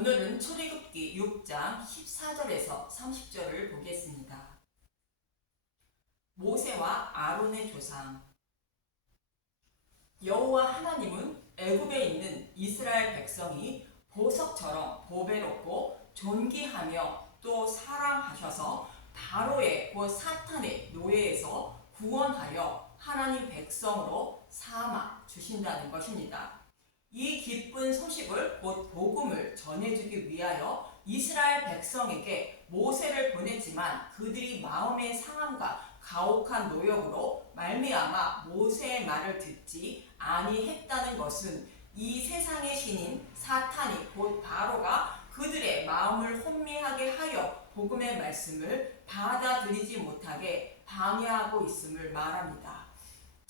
오늘은 출애굽기 6장 14절에서 30절을 보겠습니다. 모세와 아론의 조상. 여호와 하나님은 애굽에 있는 이스라엘 백성이 보석처럼 보배롭고 존귀하며 또 사랑하셔서 바로의 곧 사탄의 노예에서 구원하여 하나님 백성으로 삼아 주신다는 것입니다. 이 기쁜 소식을 곧 복음을 전해주기 위하여 이스라엘 백성에게 모세를 보냈지만 그들이 마음의 상함과 가혹한 노역으로 말미암아 모세의 말을 듣지 아니했다는 것은 이 세상의 신인 사탄이 곧 바로가 그들의 마음을 혼미하게 하여 복음의 말씀을 받아들이지 못하게 방해하고 있음을 말합니다.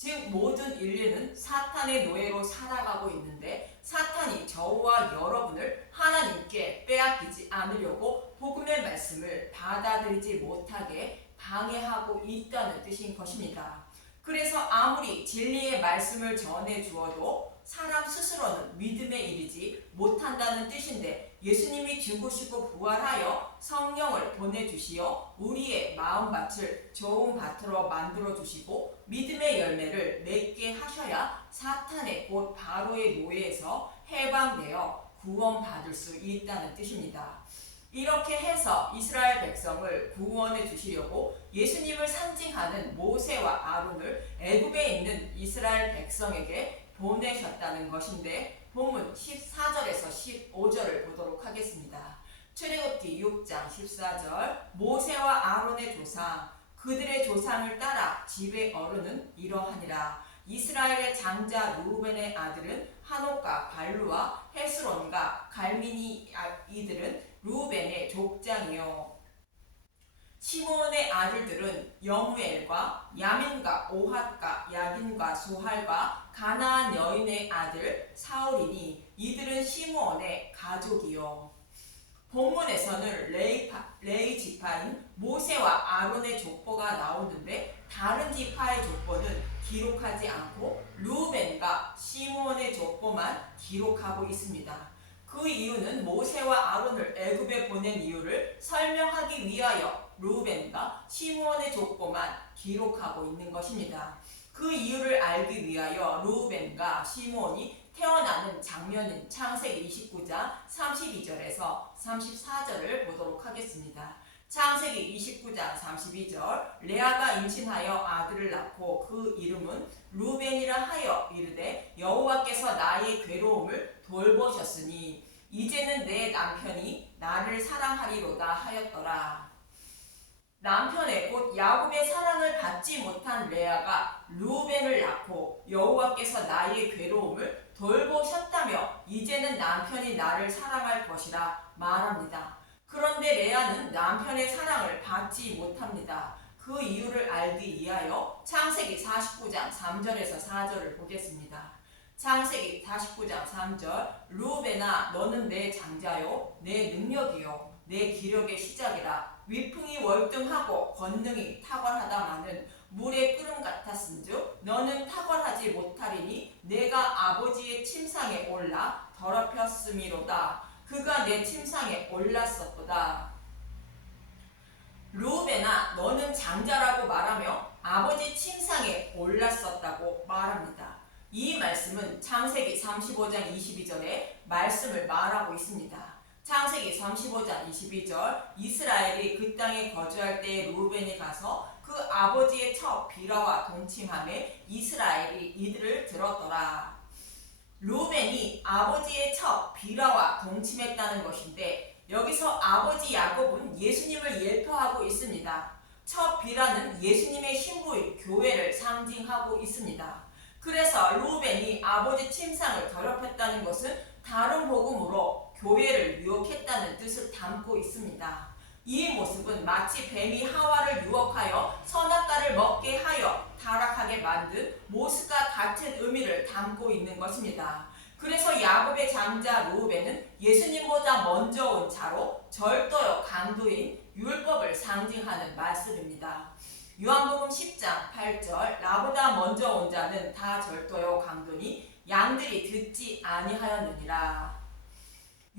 즉 모든 인류는 사탄의 노예로 살아가고 있는데 사탄이 저와 여러분을 하나님께 빼앗기지 않으려고 복음의 말씀을 받아들이지 못하게 방해하고 있다는 뜻인 것입니다. 그래서 아무리 진리의 말씀을 전해 주어도 사람 스스로는 믿음에 이르지 못한다는 뜻인데 예수님이 죽으시고 부활하여 성령을 보내주시어 우리의 마음밭을 좋은 밭으로 만들어주시고 믿음의 열매를 맺게 하셔야 사탄의 곧 바로의 노예에서 해방되어 구원받을 수 있다는 뜻입니다. 이렇게 해서 이스라엘 백성을 구원해 주시려고 예수님을 상징하는 모세와 아론을 애굽에 있는 이스라엘 백성에게 보내셨다는 것인데 본문 14절에서 15절을 보도록 하겠습니다. 출애굽기 6장 14절 모세와 아론의 조상 그들의 조상을 따라 집의 어른은 이러하니라. 이스라엘의 장자 루벤의 아들은 하녹과 발루와 헤스론과 갈미니 이들은 루벤의 족장이요. 시므온의 아들들은 여무엘과 야민과 오핫과 야긴과 소할과 가나안 여인의 아들 사울이니 이들은 시므온의 가족이요. 본문에서는 레이 지파인 모세와 아론의 족보가 나오는데 다른 지파의 족보는 기록하지 않고 루벤과 시므온의 족보만 기록하고 있습니다. 그 이유는 모세와 아론을 애굽에 보낸 이유를 설명하기 위하여 루벤과 시므온의 족보만 기록하고 있는 것입니다. 그 이유를 알기 위하여 루벤과 시므온이 태어나는 장면인 창세기 29장 32절에서 34절을 보도록 하겠습니다. 창세기 29장 32절 레아가 임신하여 아들을 낳고 그 이름은 루벤이라 하여 이르되 여호와께서 나의 괴로움을 돌보셨으니 이제는 내 남편이 나를 사랑하리로다 하였더라. 남편의 곧 야곱의 사랑을 받지 못한 레아가 루벤을 낳고 여호와께서 나의 괴로움을 돌보셨다며 이제는 남편이 나를 사랑할 것이라 말합니다. 그런데 레아는 남편의 사랑을 받지 못합니다. 그 이유를 알기 위하여 창세기 49장 3절에서 4절을 보겠습니다. 창세기 49장 3절 루벤아 너는 내 장자요 내 능력이요 내 기력의 시작이라. 위풍이 월등하고 권능이 탁월하다마는 물의 끓음 같았은즉 너는 탁월하지 못하리니 내가 아버지의 침상에 올라 더럽혔음이로다. 그가 내 침상에 올랐었도다. 루벤아 너는 장자라고 말하며 아버지 침상에 올랐었다고 말합니다. 이 말씀은 창세기 35장 22절에 말씀을 말하고 있습니다. 창세기 35장 22절 이스라엘이 그 땅에 거주할 때에 루벤이 가서 그 아버지의 처 비라와 동침하매 이스라엘이 이들을 들었더라. 루벤이 아버지의 처 비라와 동침했다는 것인데 여기서 아버지 야곱은 예수님을 예표하고 있습니다. 처 비라는 예수님의 신부인 교회를 상징하고 있습니다. 그래서 루벤이 아버지 침상을 더럽혔다는 것은 다른 복음으로 교회를 유혹했다는 뜻을 담고 있습니다. 이 모습은 마치 뱀이 하와를 유혹하여 선악과를 먹게 하여 타락하게 만든 모습과 같은 의미를 담고 있는 것입니다. 그래서 야곱의 장자 루벤은 예수님보다 먼저 온 자로 절도요 강도인 율법을 상징하는 말씀입니다. 요한복음 10장 8절 나보다 먼저 온 자는 다 절도요 강도니 양들이 듣지 아니하였느니라.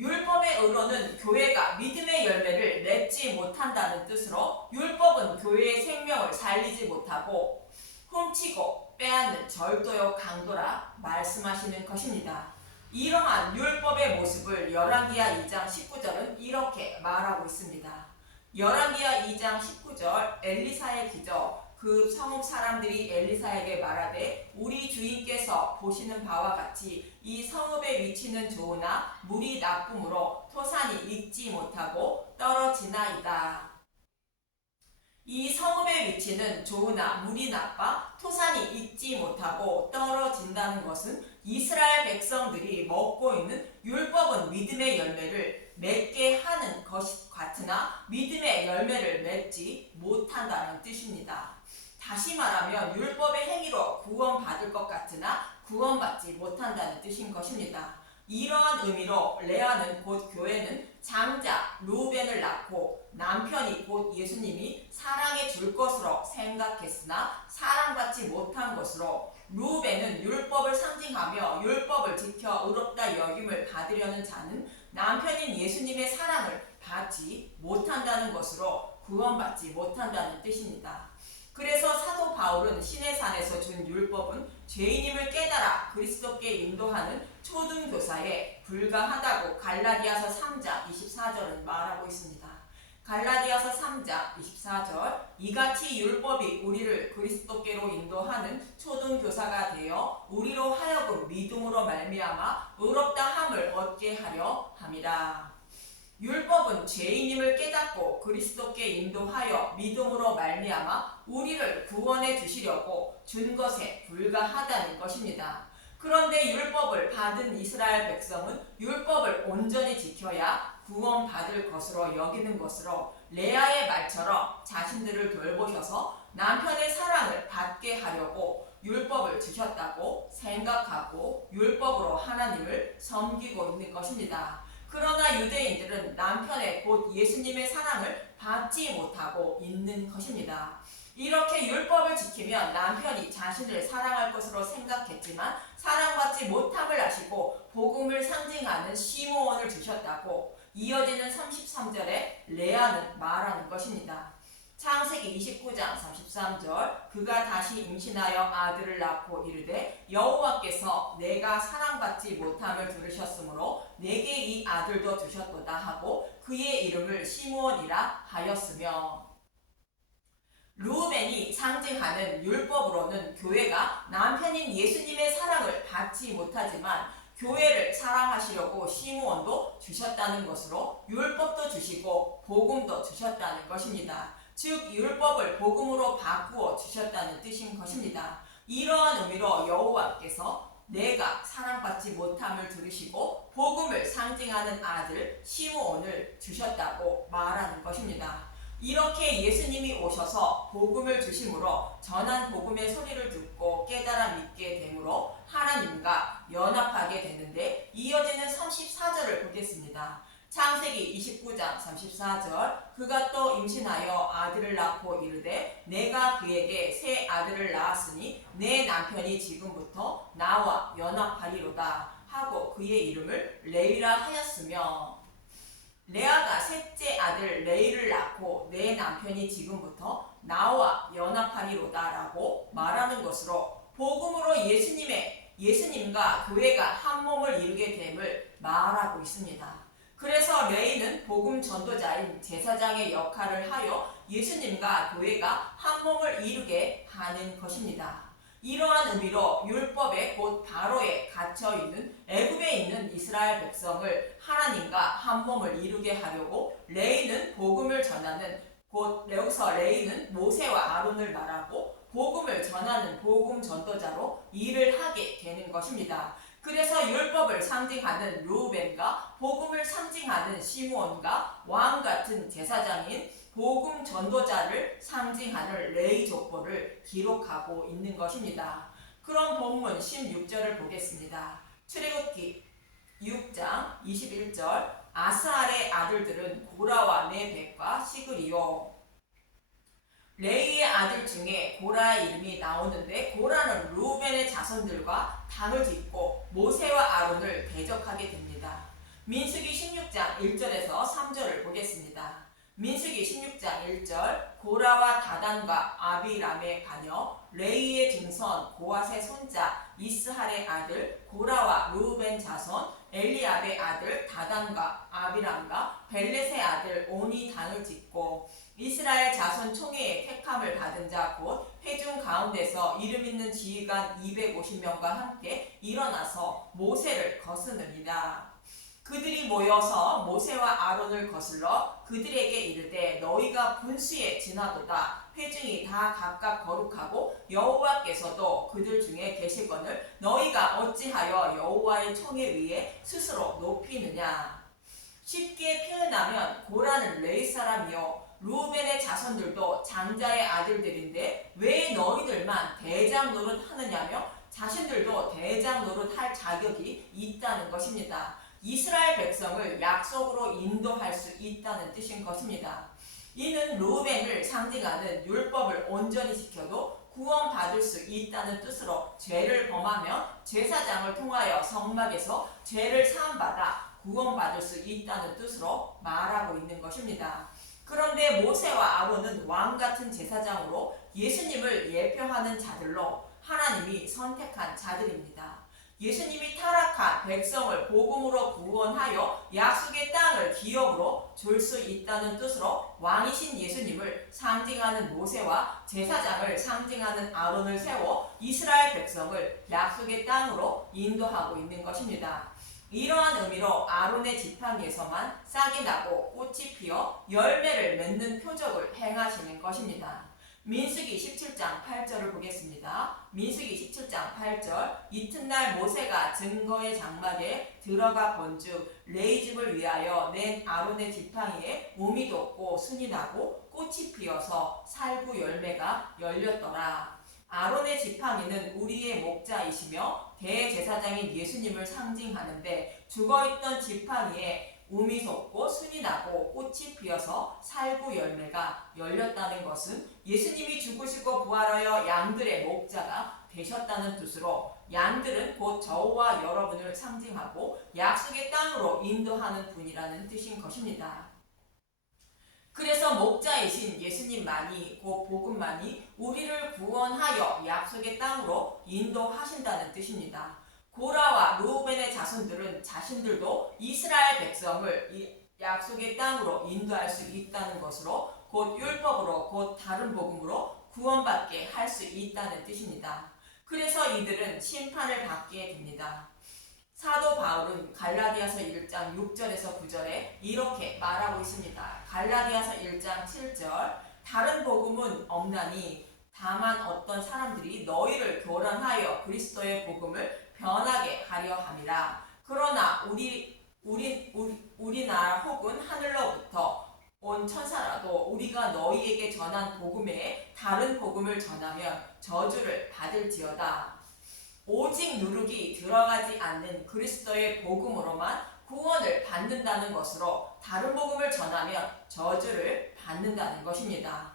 율법의 의로는 교회가 믿음의 열매를 맺지 못한다는 뜻으로 율법은 교회의 생명을 살리지 못하고 훔치고 빼앗는 절도요 강도라 말씀하시는 것입니다. 이러한 율법의 모습을 열왕기하 2장 19절은 이렇게 말하고 있습니다. 열왕기하 2장 19절 엘리사의 기적 그 성읍 사람들이 엘리사에게 말하되 우리 주인께서 보시는 바와 같이 이 성읍의 위치는 좋으나 물이 나쁨으로 토산이 익지 못하고 떨어지나이다. 이 성읍의 위치는 좋으나 물이 나빠 토산이 익지 못하고 떨어진다는 것은 이스라엘 백성들이 먹고 있는 율법은 믿음의 열매를 맺게 하는 것 같으나 믿음의 열매를 맺지 못한다는 뜻입니다. 다시 말하면 율법의 행위로 구원받을 것 같으나 구원받지 못한다는 뜻인 것입니다. 이러한 의미로 레아는 곧 교회는 장자 루벤을 낳고 남편이 곧 예수님이 사랑해 줄 것으로 생각했으나 사랑받지 못한 것으로 루벤은 율법을 상징하며 율법을 지켜 의롭다 여김을 받으려는 자는 남편인 예수님의 사랑을 받지 못한다는 것으로 구원받지 못한다는 뜻입니다. 그래서 사도 바울은 시내산에서 준 율법은 죄인임을 깨달아 그리스도께 인도하는 초등교사에 불과하다고 갈라디아서 3장 24절은 말하고 있습니다. 갈라디아서 3장 24절 이같이 율법이 우리를 그리스도께로 인도하는 초등교사가 되어 우리로 하여금 믿음으로 말미암아 의롭다 함을 얻게 하려 함이라. 율법은 죄인임을 깨닫고 그리스도께 인도하여 믿음으로 말미암아 우리를 구원해 주시려고 준 것에 불과하다는 것입니다. 그런데 율법을 받은 이스라엘 백성은 율법을 온전히 지켜야 구원받을 것으로 여기는 것으로 레아의 말처럼 자신들을 돌보셔서 남편의 사랑을 받게 하려고 율법을 주셨다고 생각하고 율법으로 하나님을 섬기고 있는 것입니다. 그러나 유대인들은 남편의 곧 예수님의 사랑을 받지 못하고 있는 것입니다. 이렇게 율법을 지키면 남편이 자신을 사랑할 것으로 생각했지만 사랑받지 못함을 아시고 복음을 상징하는 시므온을 주셨다고 이어지는 33절에 레아는 말하는 것입니다. 창세기 29장 33절 그가 다시 임신하여 아들을 낳고 이르되 여호와께서 내가 사랑받지 못함을 들으셨으므로 내게 이 아들도 주셨도다 하고 그의 이름을 시므온이라 하였으며 루벤이 상징하는 율법으로는 교회가 남편인 예수님의 사랑을 받지 못하지만 교회를 사랑하시려고 시므온도 주셨다는 것으로 율법도 주시고 복음도 주셨다는 것입니다. 즉 율법을 복음으로 바꾸어 주셨다는 뜻인 것입니다. 이러한 의미로 여호와께서 내가 사랑받지 못함을 들으시고 복음을 상징하는 아들 시므온을 주셨다고 말하는 것입니다. 이렇게 예수님이 오셔서 복음을 주심으로 전한 복음의 소리를 듣고 깨달아 믿게 되므로 하나님과 연합하게 되는데 이어지는 34절을 보겠습니다. 창세기 29장 34절 그가 또 임신하여 아들을 낳고 이르되 내가 그에게 새 아들을 낳았으니 내 남편이 지금부터 나와 연합하리로다 하고 그의 이름을 레위라 하였으며 레아가 셋째 아들 레이를 낳고 내 남편이 지금부터 나와 연합하리로다 라고 말하는 것으로 복음으로 예수님과 교회가 한 몸을 이루게 됨을 말하고 있습니다. 그래서 레이는 복음 전도자인 제사장의 역할을 하여 예수님과 교회가 한 몸을 이루게 하는 것입니다. 이러한 의미로 율법의 곧 바로에 갇혀있는 애굽에 있는 이스라엘 백성을 하나님과 한 몸을 이루게 하려고 레이는 복음을 전하는 곧 여기서 레이는 모세와 아론을 말하고 복음을 전하는 복음 전도자로 일을 하게 되는 것입니다. 그래서 율법을 상징하는 르우벤과 복음을 상징하는 시므온과 왕 같은 제사장인 복음 전도자를 상징하는 레위 족보를 기록하고 있는 것입니다. 그럼 본문 16절을 보겠습니다. 출애굽기 6장 21절 아스알의 아들들은 고라와 네벡과 시그리요. 레위의 아들 중에 고라의 이름이 나오는데 고라는 루벤의 자손들과 당을 짓고 모세와 아론을 대적하게 됩니다. 민수기 16장 1절에서 3절을 보겠습니다. 민수기 16장 1절 고라와 다단과 아비람의 자녀 레이의 증손 고앗의 손자 이스할의 아들 고라와 르우벤 자손 엘리압의 아들 다단과 아비람과 벨렛의 아들 온이 당을 짓고 이스라엘 자손 총회의 택함을 받은 자 곧 회중 가운데서 이름 있는 지휘관 250명과 함께 일어나서 모세를 거스느니라. 그들이 모여서 모세와 아론을 거슬러 그들에게 이르되 너희가 분수에 지나도다. 회중이 다 각각 거룩하고 여호와께서도 그들 중에 계시거늘 너희가 어찌하여 여호와의 총회 위에 스스로 높이느냐. 쉽게 표현하면 고라는 레위 사람이요 르우벤의 자손들도 장자의 아들들인데 왜 너희들만 대장 노릇 하느냐며 자신들도 대장 노릇 할 자격이 있다는 것입니다. 이스라엘 백성을 약속으로 인도할 수 있다는 뜻인 것입니다. 이는 르우벤을 상징하는 율법을 온전히 지켜도 구원받을 수 있다는 뜻으로 죄를 범하면 제사장을 통하여 성막에서 죄를 사함받아 구원받을 수 있다는 뜻으로 말하고 있는 것입니다. 그런데 모세와 아론은 왕같은 제사장으로 예수님을 예표하는 자들로 하나님이 선택한 자들입니다. 예수님이 타락한 백성을 복음으로 구원하여 약속의 땅을 기업으로 줄 수 있다는 뜻으로 왕이신 예수님을 상징하는 모세와 제사장을 상징하는 아론을 세워 이스라엘 백성을 약속의 땅으로 인도하고 있는 것입니다. 이러한 의미로 아론의 지팡이에서만 싹이 나고 꽃이 피어 열매를 맺는 표적을 행하시는 것입니다. 민수기 17장 8절을 보겠습니다. 민수기 17장 8절 이튿날 모세가 증거의 장막에 들어가 본즉 레위 집을 위하여 낸 아론의 지팡이에 몸이 돋고 순이 나고 꽃이 피어서 살구 열매가 열렸더라. 아론의 지팡이는 우리의 목자이시며 대제사장인 예수님을 상징하는데 죽어있던 지팡이에 움이 솟고 순이 나고 꽃이 피어서 살구 열매가 열렸다는 것은 예수님이 죽으시고 부활하여 양들의 목자가 되셨다는 뜻으로 양들은 곧 저와 여러분을 상징하고 약속의 땅으로 인도하는 분이라는 뜻인 것입니다. 그래서 목자이신 예수님만이 곧 복음만이 우리를 구원하여 약속의 땅으로 인도하신다는 뜻입니다. 고라와 르우벤의 자손들은 자신들도 이스라엘 백성을 약속의 땅으로 인도할 수 있다는 것으로 곧 율법으로 곧 다른 복음으로 구원받게 할 수 있다는 뜻입니다. 그래서 이들은 심판을 받게 됩니다. 사도 바울은 갈라디아서 1장 6절에서 9절에 이렇게 말하고 있습니다. 갈라디아서 1장 7절 다른 복음은 없나니 다만 어떤 사람들이 너희를 교란하여 그리스도의 복음을 변하게 하려 함이라. 그러나 우리나라 혹은 하늘로부터 온 천사라도 우리가 너희에게 전한 복음에 다른 복음을 전하면 저주를 받을지어다. 오직 누룩이 들어가지 않는 그리스도의 복음으로만 구원을 받는다는 것으로 다른 복음을 전하면 저주를 받는다는 것입니다.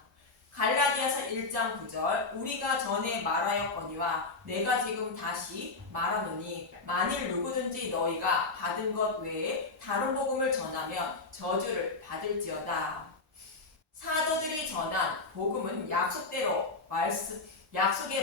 갈라디아서 1장 9절 우리가 전에 말하였거니와 내가 지금 다시 말하노니 만일 누구든지 너희가 받은 것 외에 다른 복음을 전하면 저주를 받을지어다. 사도들이 전한 복음은 약속의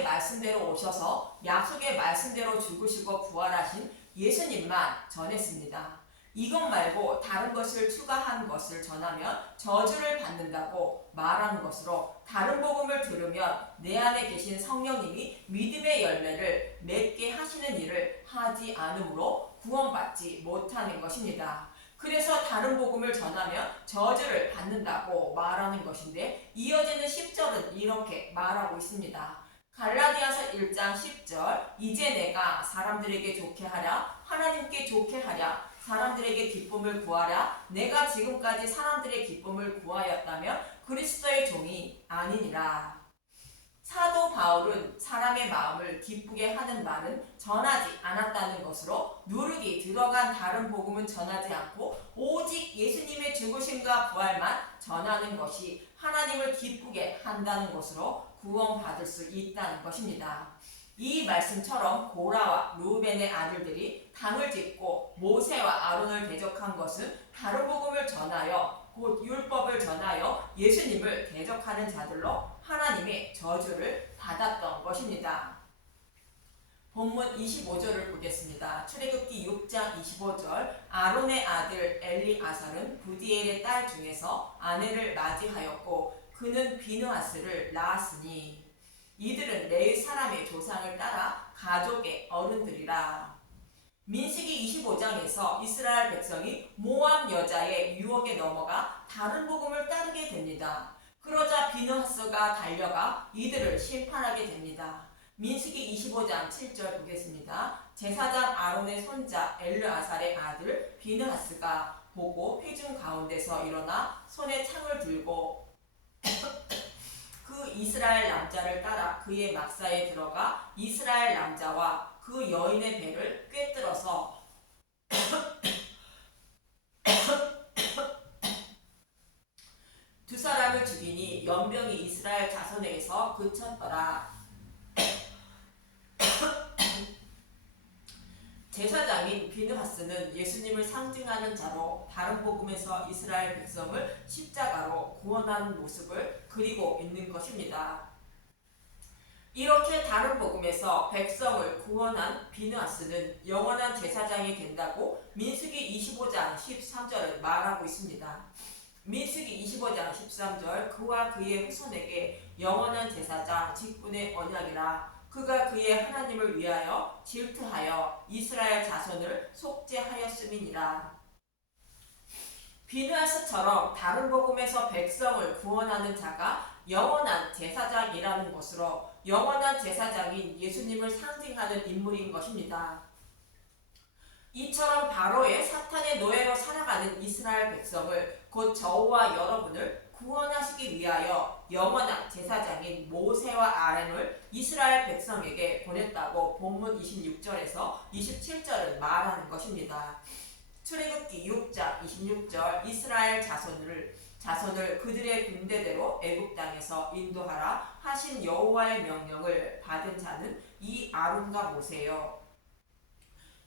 말씀대로 오셔서 약속의 말씀대로 죽으시고 부활하신 예수님만 전했습니다. 이것 말고 다른 것을 추가한 것을 전하면 저주를 받는다고 말하는 것으로 다른 복음을 들으면 내 안에 계신 성령님이 믿음의 열매를 맺게 하시는 일을 하지 않으므로 구원받지 못하는 것입니다. 그래서 다른 복음을 전하면 저주를 받는다고 말하는 것인데 이어지는 10절은 이렇게 말하고 있습니다. 갈라디아서 1장 10절 이제 내가 사람들에게 좋게 하랴 하나님께 좋게 하랴 사람들에게 기쁨을 구하랴 내가 지금까지 사람들의 기쁨을 구하였다면 그리스도의 종이 아니니라. 사도 바울은 사람의 마음을 기쁘게 하는 말은 전하지 않았다는 것으로 누룩이 들어간 다른 복음은 전하지 않고 오직 예수님의 죽으심과 부활만 전하는 것이 하나님을 기쁘게 한다는 것으로 구원받을 수 있다는 것입니다. 이 말씀처럼 고라와 루벤의 아들들이 당을 짓고 모세와 아론을 대적한 것은 다른 복음을 전하여 곧 율법을 전하여 예수님을 대적하는 자들로 하나님의 저주를 받았던 것입니다. 본문 25절을 보겠습니다. 출애굽기 6장 25절 아론의 아들 엘리아살은 부디엘의 딸 중에서 아내를 맞이하였고 그는 비느하스를 낳았으니 이들은 레위 사람의 조상을 따라 가족의 어른들이라. 민수기 25장에서 이스라엘 백성이 모압 여자의 유혹에 넘어가 다른 복음을 따르게 됩니다. 그러자 비느하스가 달려가 이들을 심판하게 됩니다. 민수기 25장 7절 보겠습니다. 제사장 아론의 손자 엘르아살의 아들 비느하스가 보고 회중 가운데서 일어나 손에 창을 들고 그 이스라엘 남자를 따라 그의 막사에 들어가 이스라엘 남자와 그 여인의 배를 꿰뚫어서 두 사람을 죽이니 연병이 이스라엘 자손에게서 그쳤더라. 제사장인 비느하스는 예수님을 상징하는 자로 다른 복음에서 이스라엘 백성을 십자가로 구원하는 모습을 그리고 있는 것입니다. 이렇게 다른 복음에서 백성을 구원한 비느하스는 영원한 제사장이 된다고 민수기 25장 13절을 말하고 있습니다. 민수기 25장 13절 그와 그의 후손에게 영원한 제사장 직분의 언약이라. 그가 그의 하나님을 위하여 질투하여 이스라엘 자손을 속죄하였음이니라. 비느하스처럼 다른 복음에서 백성을 구원하는 자가 영원한 제사장이라는 것으로 영원한 제사장인 예수님을 상징하는 인물인 것입니다. 이처럼 바로의 사탄의 노예로 살아가는 이스라엘 백성을 곧 저와 여러분을 구원하시기 위하여 영원한 제사장인 모세와 아론을 이스라엘 백성에게 보냈다고 본문 26절에서 27절은 말하는 것입니다. 출애굽기 6장 26절 이스라엘 자손을 그들의 군대대로 애굽 땅에서 인도하라 하신 여호와의 명령을 받은 자는 이 아론과 모세요.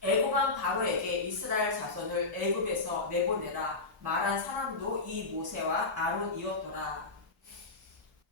애굽 왕 바로에게 이스라엘 자손을 애굽에서 내보내라 말한 사람도 이 모세와 아론이었더라.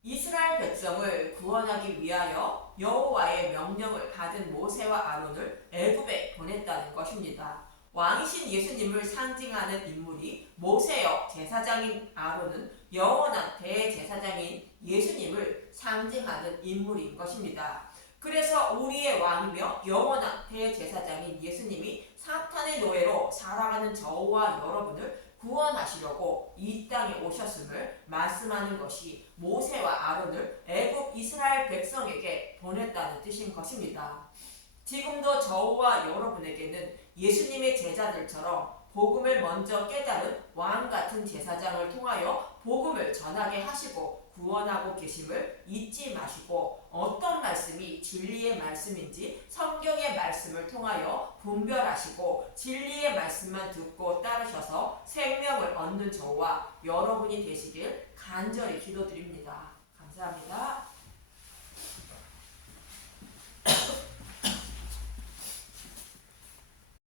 이스라엘 백성을 구원하기 위하여 여호와의 명령을 받은 모세와 아론을 애굽에 보냈다는 것입니다. 왕이신 예수님을 상징하는 인물이 모세여 제사장인 아론은 영원한 대제사장인 예수님을 상징하는 인물인 것입니다. 그래서 우리의 왕이며 영원한 대제사장인 예수님이 사탄의 노예로 살아가는 저와 여러분을 구원하시려고 이 땅에 오셨음을 말씀하는 것이 모세와 아론을 애굽 이스라엘 백성에게 보냈다는 뜻인 것입니다. 지금도 저와 여러분에게는 예수님의 제자들처럼 복음을 먼저 깨달은 왕 같은 제사장을 통하여 복음을 전하게 하시고 구원하고 계심을 잊지 마시고 어떤 말씀이 진리의 말씀인지 성경의 말씀을 통하여 분별하시고 진리의 말씀만 듣고 따르셔서 생명을 얻는 저와 여러분이 되시길 간절히 기도드립니다. 감사합니다.